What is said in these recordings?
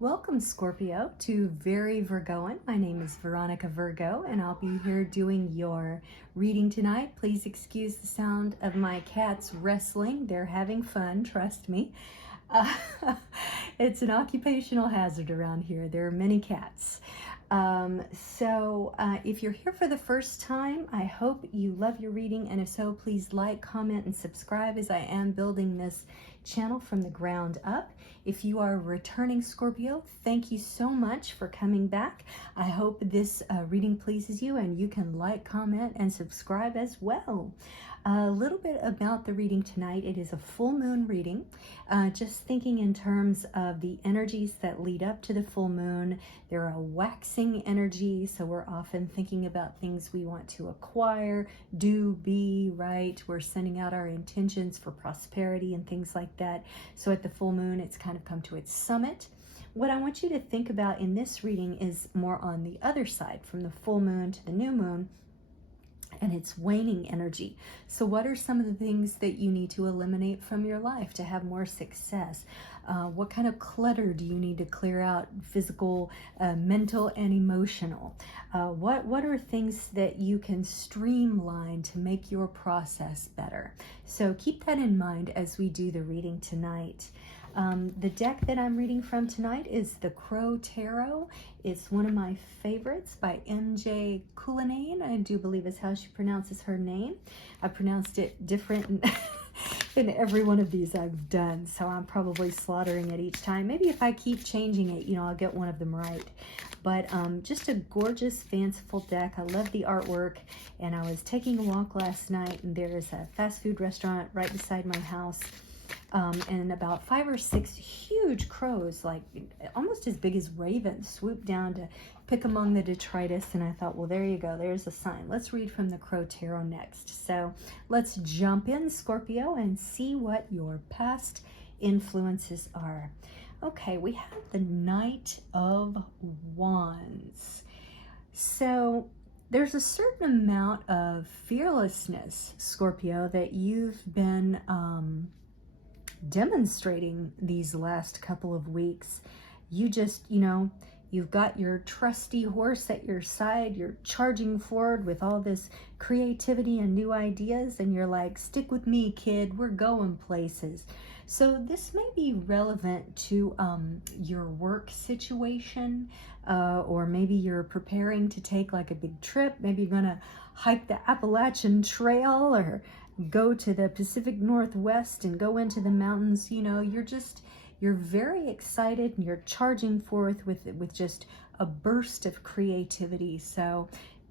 Welcome, Scorpio, to Very Virgoan. My name is Veronica Virgo, and I'll be here doing your reading tonight. Please excuse the sound of my cats wrestling. They're having fun, trust me. Uh, it's an occupational hazard around here. There are many cats. If you're here for the first time, I hope you love your reading, and if so, please like, comment, and subscribe, as I am building this channel from the ground up. If you are a returning Scorpio, thank you so much for coming back. I hope this reading pleases you, and you can like, comment, and subscribe as well. A little bit about the reading tonight. It is a full moon reading. Just thinking in terms of the energies that lead up to the full moon. They're a waxing energy, so we're often thinking about things we want to acquire, do, be, right? We're sending out our intentions for prosperity and things like that. So at the full moon, it's kind of come to its summit. What I want you to think about in this reading is more on the other side, from the full moon to the new moon, and it's waning energy. So what are some of the things that you need to eliminate from your life to have more success? What kind of clutter do you need to clear out, physical, mental, and emotional? What are things that you can streamline to make your process better? So keep that in mind as we do the reading tonight. The deck that I'm reading from tonight is the Crow Tarot. It's one of my favorites by MJ Cullinane. I do believe is how she pronounces her name. I pronounced it different in every one of these I've done, so I'm probably slaughtering it each time. Maybe if I keep changing it, I'll get one of them right. But just a gorgeous, fanciful deck. I love the artwork, and I was taking a walk last night, and there's a fast food restaurant right beside my house. And about 5 or 6 huge crows, like almost as big as ravens, swooped down to pick among the detritus. And I thought, well, there you go. There's a sign. Let's read from the Crow Tarot next. So let's jump in, Scorpio, and see what your past influences are. Okay, we have the Knight of Wands. So there's a certain amount of fearlessness, Scorpio, that you've been demonstrating these last couple of weeks. You just, you've got your trusty horse at your side, you're charging forward with all this creativity and new ideas, and you're like, stick with me, kid, we're going places. So this may be relevant to your work situation, or maybe you're preparing to take like a big trip. Maybe you're gonna hike the Appalachian Trail, or go to the Pacific Northwest and go into the mountains. You're very excited, and you're charging forth with just a burst of creativity. So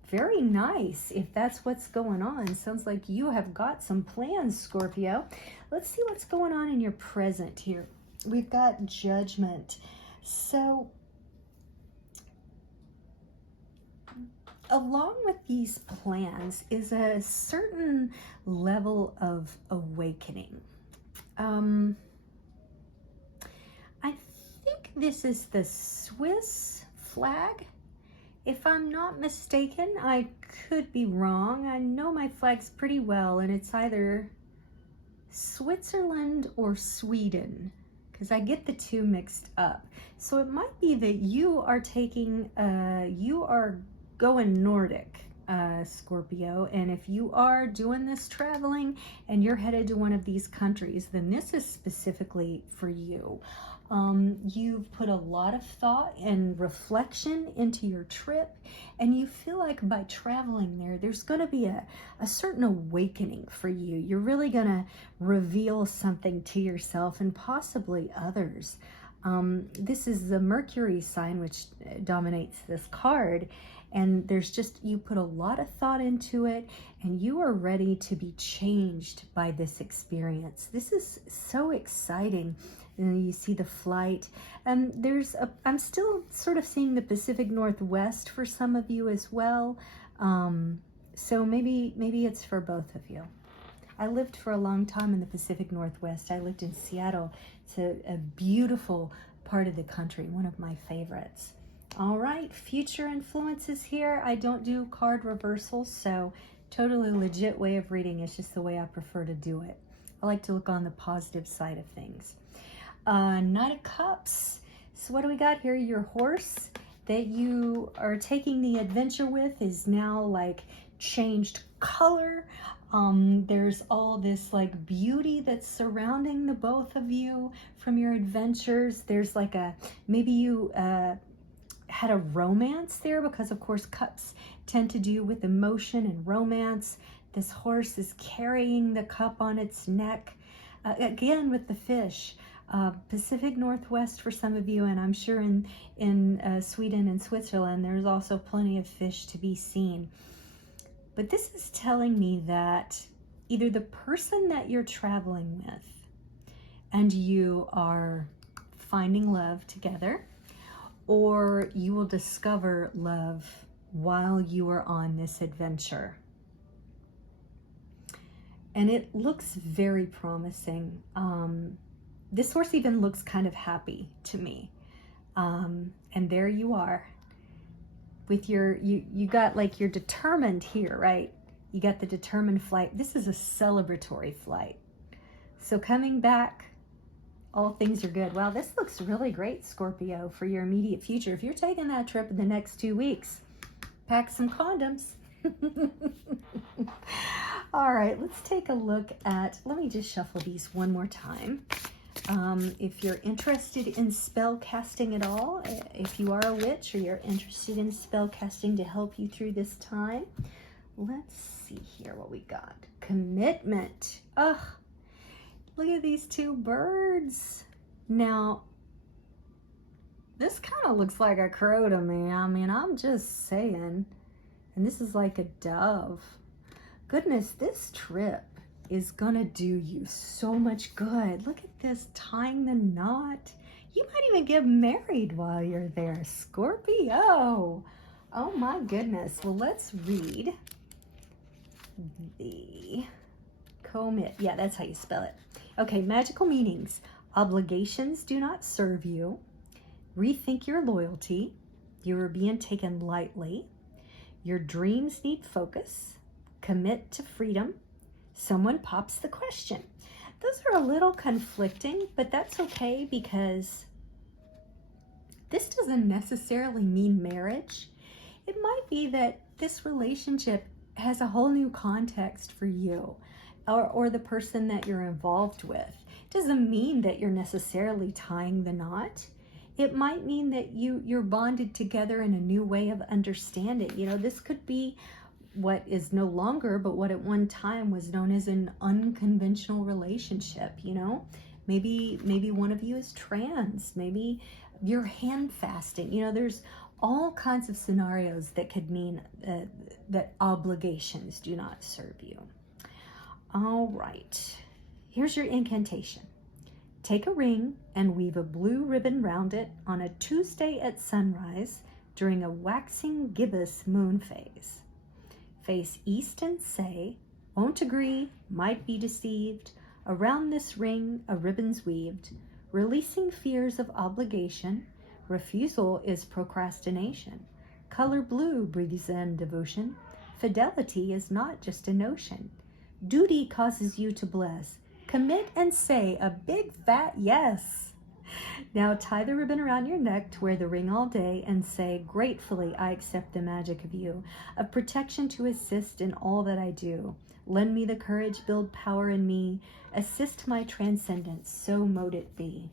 very nice if that's what's going on. Sounds like you have got some plans, Scorpio. Let's see what's going on in your present here. We've got Judgment. So along with these plans is a certain level of awakening. I think this is the Swiss flag. If I'm not mistaken, I could be wrong. I know my flags pretty well, and it's either Switzerland or Sweden, because I get the two mixed up. So it might be that you are going Nordic, Scorpio, and if you are doing this traveling and you're headed to one of these countries, then this is specifically for you. You've put a lot of thought and reflection into your trip, and you feel like by traveling there's going to be a certain awakening for you. You're really going to reveal something to yourself and possibly others. This is the Mercury sign, which dominates this card. And you put a lot of thought into it, and you are ready to be changed by this experience. This is so exciting. And you see the flight. I'm still sort of seeing the Pacific Northwest for some of you as well. So maybe it's for both of you. I lived for a long time in the Pacific Northwest. I lived in Seattle. It's a beautiful part of the country, one of my favorites. All right, future influences here. I don't do card reversals, so totally legit way of reading. It's just the way I prefer to do it. I like to look on the positive side of things. Knight of Cups. So what do we got here? Your horse that you are taking the adventure with is now like changed color. There's all this like beauty that's surrounding the both of you from your adventures. There's like maybe you had a romance there, because of course cups tend to do with emotion and romance. This horse is carrying the cup on its neck, again with the fish. Pacific Northwest for some of you, and I'm sure in Sweden and Switzerland there's also plenty of fish to be seen. But this is telling me that either the person that you're traveling with and you are finding love together, or you will discover love while you are on this adventure. And it looks very promising. This horse even looks kind of happy to me. And there you are with your, you got like, you're determined here, right? You got the determined flight. This is a celebratory flight. So coming back, all things are good. Wow, this looks really great, Scorpio, for your immediate future. If you're taking that trip in the next 2 weeks, pack some condoms. All right, let's take a look at, let me just shuffle these one more time. If you're interested in spell casting at all, if you are a witch or you're interested in spell casting to help you through this time, let's see here what we got. Commitment. Ugh, look at these two birds. Now, this kind of looks like a crow to me. I mean, I'm just saying. And this is like a dove. Goodness, this trip is gonna do you so much good. Look at this, tying the knot. You might even get married while you're there, Scorpio. Oh my goodness. Well, let's read the commit. Yeah, that's how you spell it. Okay, magical meanings. Obligations do not serve you. Rethink your loyalty. You are being taken lightly. Your dreams need focus. Commit to freedom. Someone pops the question. Those are a little conflicting, but that's okay, because this doesn't necessarily mean marriage. It might be that this relationship has a whole new context for you or the person that you're involved with. It doesn't mean that you're necessarily tying the knot. It might mean that you're bonded together in a new way of understanding. You know, this could be what is no longer, but what at one time was known as an unconventional relationship, you know? Maybe one of you is trans, maybe you're hand fasting. You know, there's all kinds of scenarios that could mean that obligations do not serve you. All right, here's your incantation. Take a ring and weave a blue ribbon round it on a Tuesday at sunrise during a waxing gibbous moon phase. Face east and say, won't agree, might be deceived. Around this ring a ribbon's weaved, releasing fears of obligation. Refusal is procrastination. Color blue breathes in devotion. Fidelity is not just a notion. Duty causes you to bless. Commit and say a big fat yes. Now tie the ribbon around your neck to wear the ring all day and say, gratefully I accept the magic of you, of protection to assist in all that I do. Lend me the courage, build power in me, assist my transcendence, so mote it be.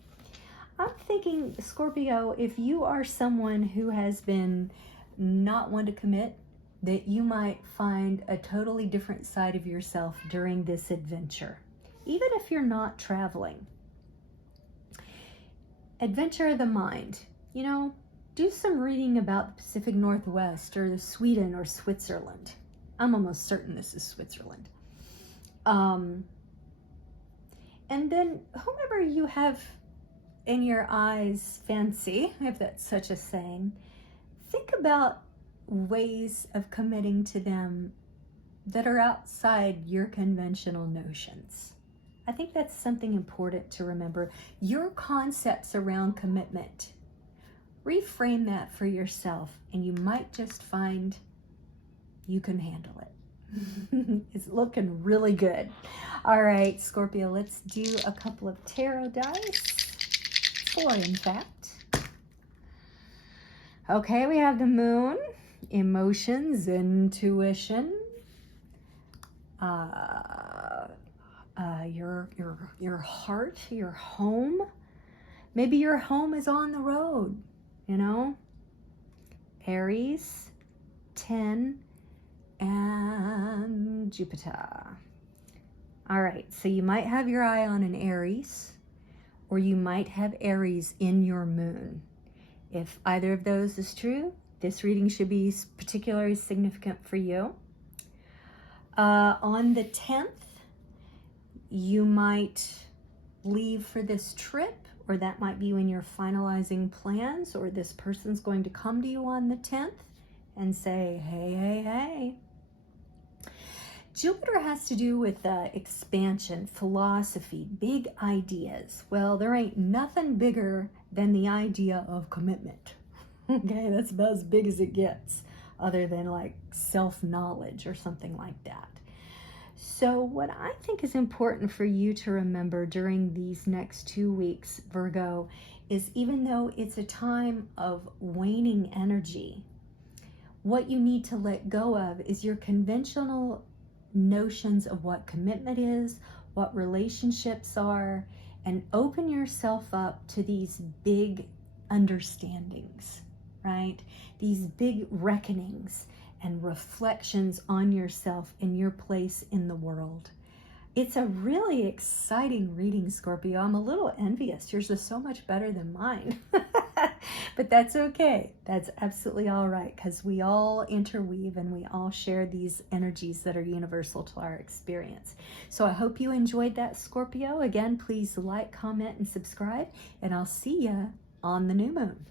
I'm thinking, Scorpio, if you are someone who has been not one to commit, that you might find a totally different side of yourself during this adventure, even if you're not traveling. Adventure of the mind. You know, do some reading about the Pacific Northwest or the Sweden or Switzerland. I'm almost certain this is Switzerland. And then whomever you have in your eyes fancy, if that's such a saying, think about ways of committing to them that are outside your conventional notions. I think that's something important to remember. Your concepts around commitment, reframe that for yourself, and you might just find you can handle it. It's looking really good. All right, Scorpio, let's do a couple of tarot dice. 4, in fact. Okay, we have the moon, emotions, intuition, your heart, your home. Maybe your home is on the road, you know. Aries, 10, and Jupiter. All right, so you might have your eye on an Aries, or you might have Aries in your moon. If either of those is true, this reading should be particularly significant for you. On the 10th, you might leave for this trip, or that might be when you're finalizing plans, or this person's going to come to you on the 10th and say, hey, hey, hey. Jupiter has to do with expansion, philosophy, big ideas. Well, there ain't nothing bigger than the idea of commitment. Okay, that's about as big as it gets, other than like self-knowledge or something like that. So what I think is important for you to remember during these next 2 weeks, Virgo, is even though it's a time of waning energy, what you need to let go of is your conventional notions of what commitment is, what relationships are, and open yourself up to these big understandings, right? These big reckonings and reflections on yourself and your place in the world. It's a really exciting reading, Scorpio. I'm a little envious. Yours is so much better than mine. But that's okay. That's absolutely all right, because we all interweave and we all share these energies that are universal to our experience. So I hope you enjoyed that, Scorpio. Again, please like, comment, and subscribe, and I'll see you on the new moon.